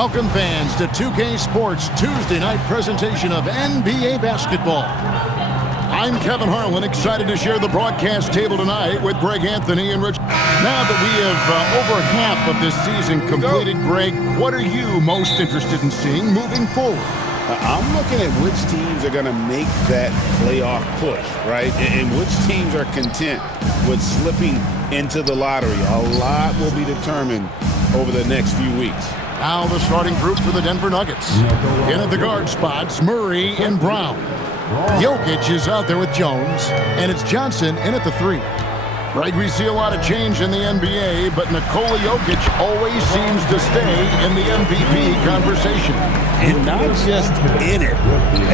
Welcome, fans, to 2K Sports Tuesday night presentation of NBA basketball. I'm Kevin Harlan, excited to share the broadcast table tonight with Greg Anthony and Rich. Now that we have over half of this season completed, Greg, what are you most interested in seeing moving forward? I'm looking at which teams are going to make that playoff push, right? And which teams are content with slipping into the lottery. A lot will be determined over the next few weeks. Now the starting group for the Denver Nuggets. In at the guard spots, Murray and Brown. Jokic is out there with Jones, and it's Johnson in at the 3. Greg, we see a lot of change in the NBA, but Nikola Jokic always seems to stay in the MVP conversation. And not just in it,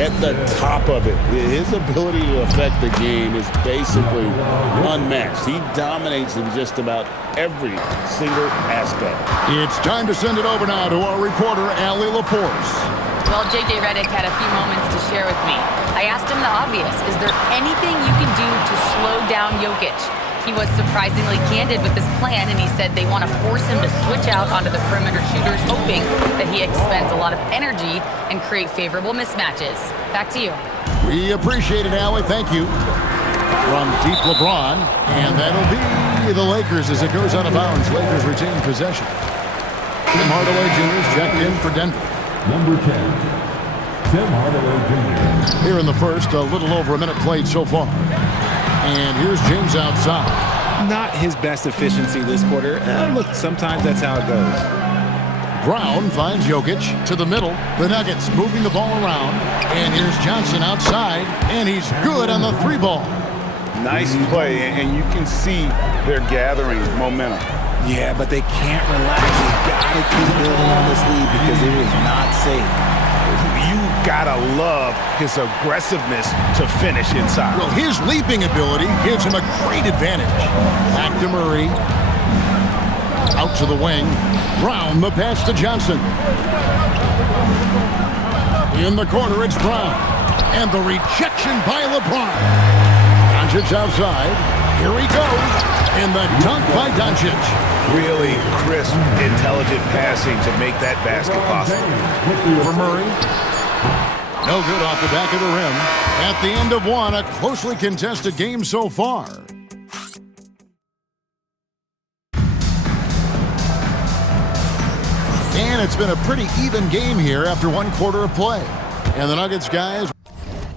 at the top of it. His ability to affect the game is basically unmatched. He dominates in just about every single aspect. It's time to send it over now to our reporter, Allie LaForce. Well, J.J. Redick had a few moments to share with me. I asked him the obvious. Is there anything you can do to slow down Jokic? He was surprisingly candid with his plan, and he said they want to force him to switch out onto the perimeter shooters, hoping that he expends a lot of energy and create favorable mismatches. Back to you. We appreciate it, Allie. Thank you. From deep LeBron, and that'll be the Lakers as it goes out of bounds. Lakers retain possession. Tim Hardaway Jr. is checked in for Denver. Number 10, Tim Hardaway Jr. Here in the first, a little over a minute played so far. And here's James outside. Not his best efficiency this quarter. Look, sometimes that's how it goes. Brown finds Jokic to the middle. The Nuggets moving the ball around. And here's Johnson outside, and he's good on the 3 ball. Nice play, and you can see they're gathering momentum. Yeah, but they can't relax. They've got to keep building on this lead because it is not safe. You've got to love his aggressiveness to finish inside. Well, his leaping ability gives him a great advantage. Back to Murray. Out to the wing. Brown, the pass to Johnson. In the corner, it's Brown. And the rejection by LeBron. Doncic outside. Here he goes. And the dunk by Doncic. Really crisp, intelligent passing to make that basket possible. For Murray. No good off the back of the rim. At the end of one, a closely contested game so far. And it's been a pretty even game here after one quarter of play. And the Nuggets guys,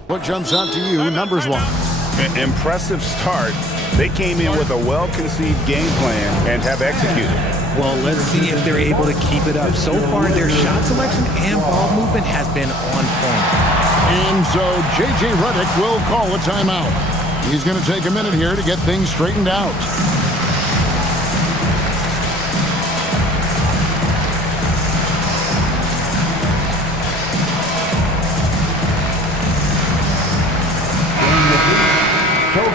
what jumps out to you numbers-wise? An impressive start. They came in with a well-conceived game plan and have executed. Well, let's see if they're able to keep it up. So far, their shot selection and ball movement has been on point. And so J.J. Redick will call a timeout. He's going to take a minute here to get things straightened out.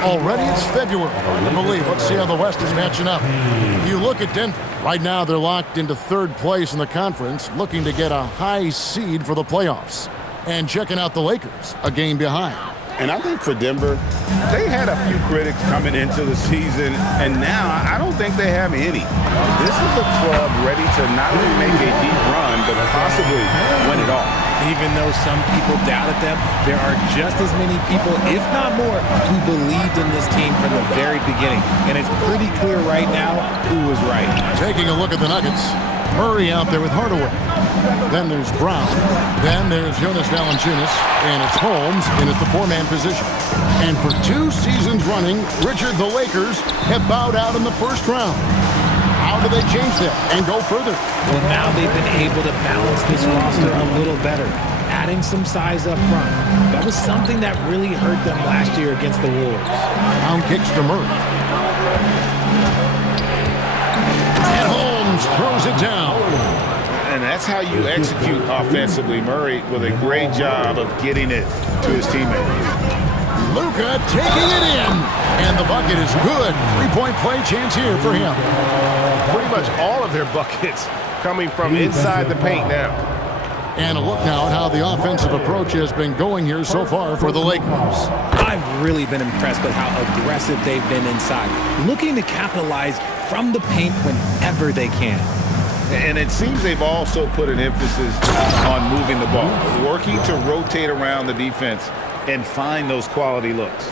Already it's February. I believe. Let's see how the West is matching up. You look at Denver. Right now they're locked into 3rd place in the conference, looking to get a high seed for the playoffs. And checking out the Lakers, a game behind. And I think for Denver, they had a few critics coming into the season, and now I don't think they have any. This is a club ready to not only make a deep run, but possibly win it all. Even though some people doubted them, there are just as many people, if not more, who believed in this team from the very beginning. And it's pretty clear right now who was right. Taking a look at the Nuggets, Murray out there with Hardaway. Then there's Brown. Then there's Jonas Valanciunas. And it's Holmes in at the 4-man position. And for 2 seasons running, Richard, the Lakers have bowed out in the first round. How do they change that and go further? Well, now they've been able to balance this roster a little better, adding some size up front. That was something that really hurt them last year against the Wolves. Down kicks to Murray. And Holmes throws it down. And that's how you execute offensively. Murray with a great job of getting it to his teammate. Luka taking it in. And the bucket is good. 3-point play chance here for him. Pretty much all of their buckets coming from inside the paint now. And a look now at how the offensive approach has been going here so far for the Lakers. I've really been impressed with how aggressive they've been inside, looking to capitalize from the paint whenever they can. And it seems they've also put an emphasis on moving the ball, working to rotate around the defense and find those quality looks.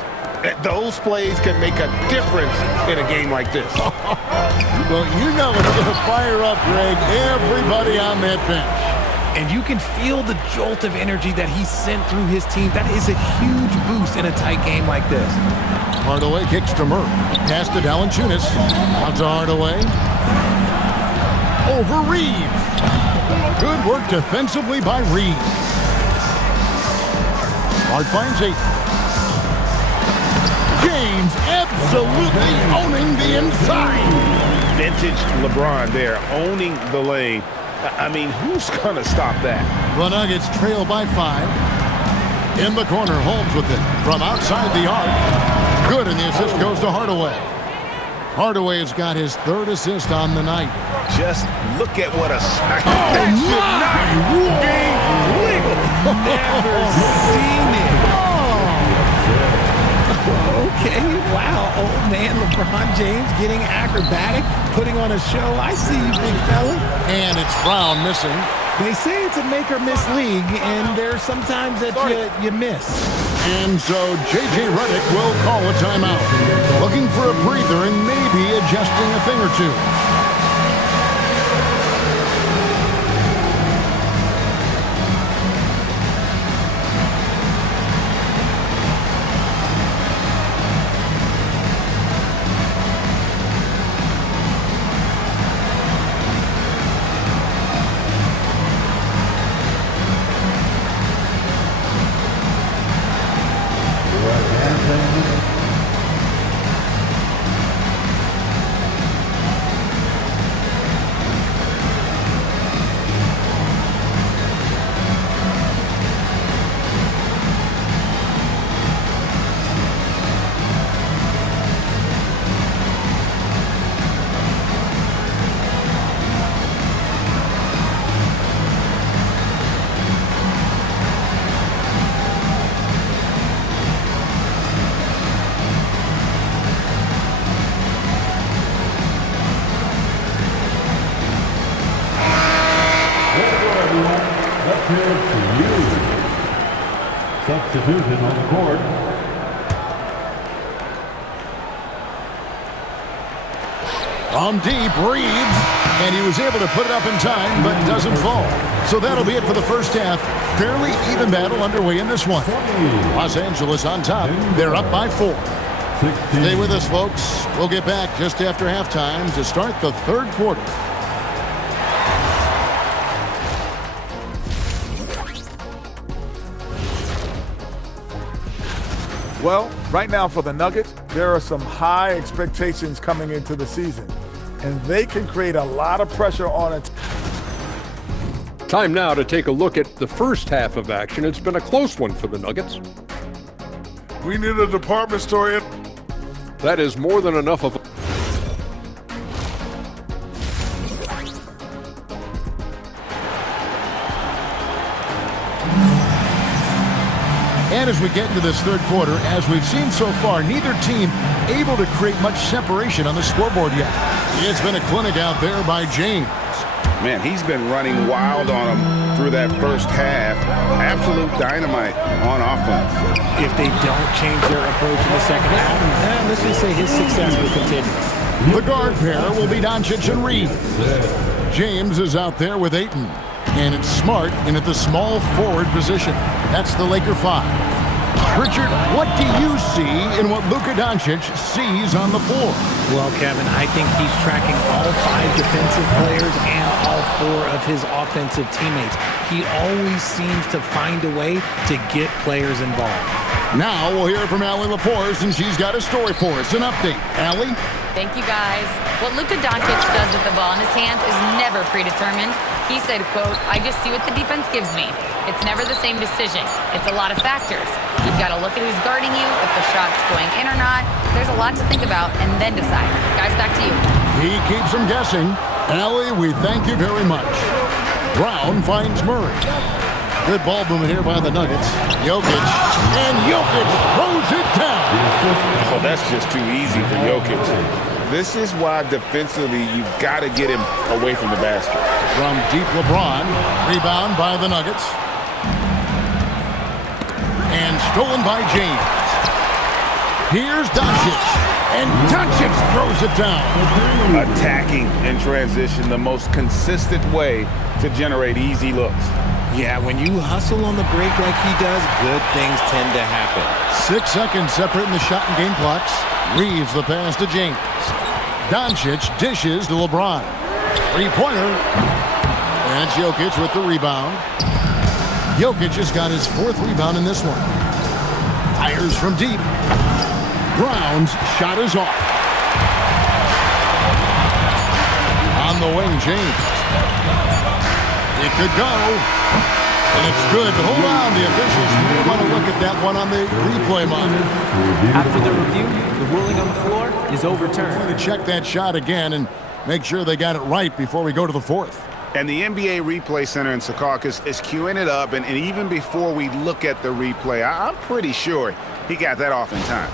Those plays can make a difference in a game like this. Well, you know it's going to fire up, Greg, everybody on that bench. And you can feel the jolt of energy that he sent through his team. That is a huge boost in a tight game like this. Hardaway kicks to Murray. Pass to Valanciunas. Out to Hardaway. Over Reeves. Good work defensively by Reeves. Smart finds Ayton. James absolutely owning the inside. Vintage LeBron there, owning the lane. I mean, who's going to stop that? The Nuggets trail by 5. In the corner, Holmes with it. From outside the arc. Good, and the assist goes to Hardaway. Hardaway has got his 3rd assist on the night. Just look at what a smack. Never Seen it. Okay, wow. Old man LeBron James getting acrobatic, putting on a show. I see you, big fella. And it's Brown missing. They say it's a make or miss league, and there's sometimes that you miss. And so J.J. Redick will call a timeout. Looking for a breather and maybe adjusting a thing or two. Substitution on the court. From deep, Reeves, and he was able to put it up in time, but doesn't fall. So that'll be it for the first half. Fairly even battle underway in this one. Los Angeles on top. They're up by 4. Stay with us, folks. We'll get back just after halftime to start the 3rd quarter. Well, right now for the Nuggets, there are some high expectations coming into the season, and they can create a lot of pressure on it. Time now to take a look at the first half of action. It's been a close one for the Nuggets. We need a department store. That is more than enough of a... And as we get into this 3rd quarter, as we've seen so far, neither team able to create much separation on the scoreboard yet. It's been a clinic out there by James. Man, he's been running wild on them through that first half. Absolute dynamite on offense. If they don't change their approach in the second half, let's just say his success will continue. The guard pair will be Doncic and Reeves. James is out there with Ayton. And it's Smart in at the small forward position. That's the Laker 5. Richard, what do you see in what Luka Doncic sees on the floor? Well, Kevin, I think he's tracking all 5 defensive players and all 4 of his offensive teammates. He always seems to find a way to get players involved. Now we'll hear from Allie LaForce, and she's got a story for us. An update. Allie? Thank you, guys. What Luka Doncic does with the ball in his hands is never predetermined. He said, quote, "I just see what the defense gives me. It's never the same decision. It's a lot of factors. You've got to look at who's guarding you, if the shot's going in or not. There's a lot to think about and then decide." Guys, back to you. He keeps them guessing. Allie, we thank you very much. Brown finds Murray. Good ball movement here by the Nuggets. Jokic. And Jokic throws it down. Oh, that's just too easy for Jokic. This is why defensively you've got to get him away from the basket. From deep, LeBron. Rebound by the Nuggets. And stolen by James. Here's Doncic. And Doncic throws it down. Attacking in transition, the most consistent way to generate easy looks. Yeah, when you hustle on the break like he does, good things tend to happen. 6 seconds separating the shot and game clocks. Reeves the pass to James. Doncic dishes to LeBron. Three-pointer. And it's Jokic with the rebound. Jokic has got his 4th rebound in this one. Fires from deep. Brown's shot is off. On the wing, James. It could go. And it's good. But hold on, the officials may want to look at that one on the replay monitor. After the review, the ruling on the floor is overturned. We're going to check that shot again and make sure they got it right before we go to the 4th. And the NBA Replay Center in Secaucus is queuing it up. And even before we look at the replay, I'm pretty sure he got that off in time.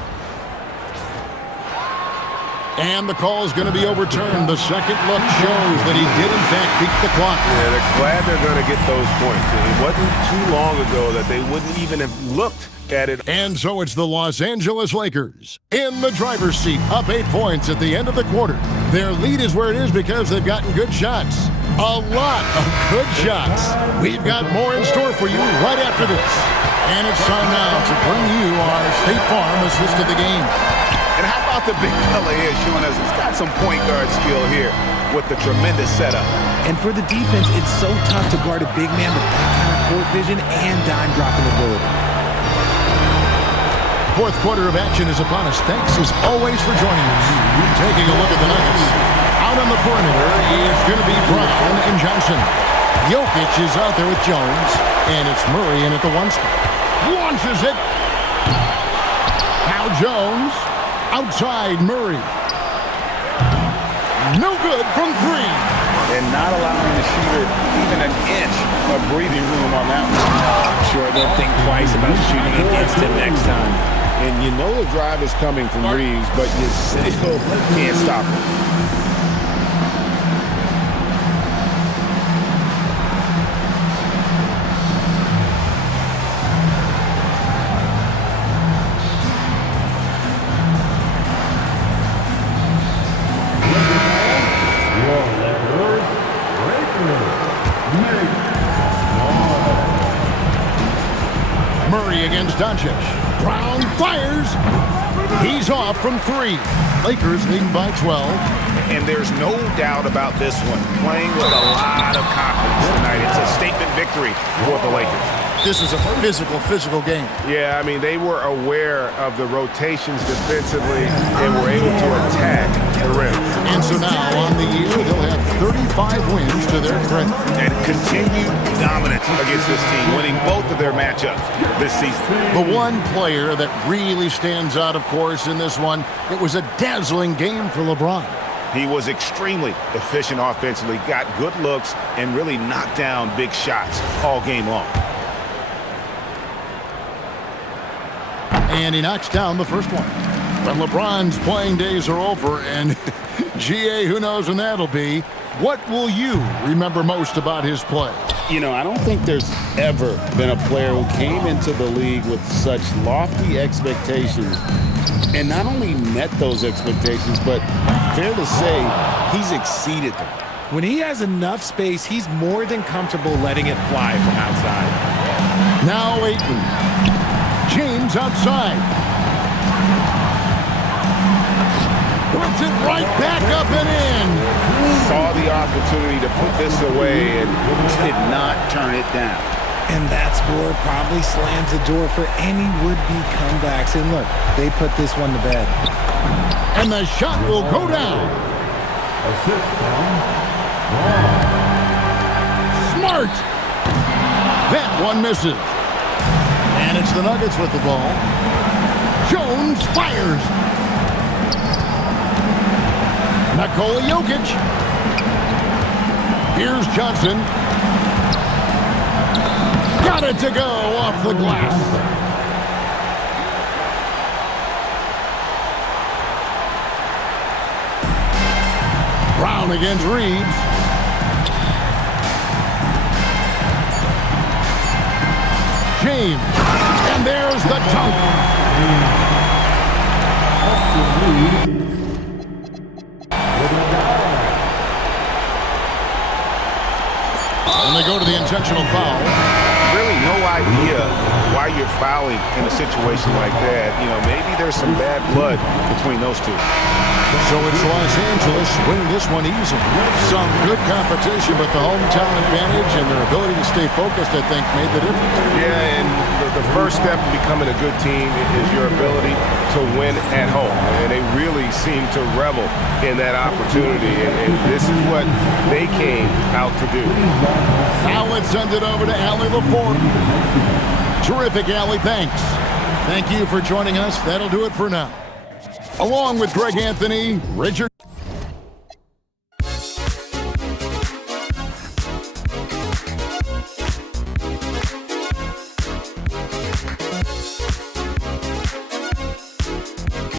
And the call is going to be overturned. The second look shows that he did, in fact, beat the clock. Yeah, they're glad they're going to get those points. It wasn't too long ago that they wouldn't even have looked at it. And so it's the Los Angeles Lakers in the driver's seat, up 8 points at the end of the quarter. Their lead is where it is because they've gotten good shots. A lot of good shots. We've got more in store for you right after this. And it's time now to bring you our State Farm assist of the game. And how about the big fella here showing us he's got some point guard skill here with the tremendous setup. And for the defense, it's so tough to guard a big man with that kind of court vision and dime dropping ability. 4th quarter of action is upon us. Thanks as always for joining us. Taking a look at the Nuggets. Out on the perimeter is going to be Brown and Johnson. Jokic is out there with Jones, and it's Murray in at the 1 spot. Launches it. Now Jones. Outside Murray. No good from 3. And not allowing the shooter even an inch of breathing room on that one. I'm sure they'll think twice about shooting against him next time. And you know the drive is coming from Reeves, but you still can't stop it. Murray against Doncic. Brown fires. He's off from 3. Lakers leading by 12. And there's no doubt about this one. Playing with a lot of confidence tonight. It's a statement victory for the Lakers. This is a physical game. Yeah, I mean, they were aware of the rotations defensively and were able to attack the rim. And so now on the year, they'll have 35 wins to their credit. And continued dominance against this team, winning both of their matchups this season. The one player that really stands out, of course, in this one, it was a dazzling game for LeBron. He was extremely efficient offensively, got good looks, and really knocked down big shots all game long. And he knocks down the first one. But LeBron's playing days are over, and GA, who knows when that'll be. What will you remember most about his play? You know, I don't think there's ever been a player who came into the league with such lofty expectations and not only met those expectations, but fair to say, he's exceeded them. When he has enough space, he's more than comfortable letting it fly from outside. Now Ayton. James outside. Puts it right back up and in. Saw the opportunity to put this away and did not turn it down. And that score probably slams the door for any would-be comebacks. And look, they put this one to bed. And the shot will go down. Smart. That one misses. And it's the Nuggets with the ball. Jones fires. Nikola Jokic. Here's Johnson. Got it to go off the glass. Brown against Reeves. James. And there's the dunk. And they go to the intentional foul. Really no idea why you're fouling in a situation like that. You know, maybe there's some bad blood between those two. So it's Los Angeles winning this one easily. Some good competition, but the hometown advantage and their ability to stay focused, I think, made the difference. Yeah, and the first step in becoming a good team is your ability to win at home. And they really seem to revel in that opportunity. And this is what they came out to do. Now let's send it over to Allie LaForte. Terrific, Allie. Thanks. Thank you for joining us. That'll do it for now. Along with Greg Anthony, Richard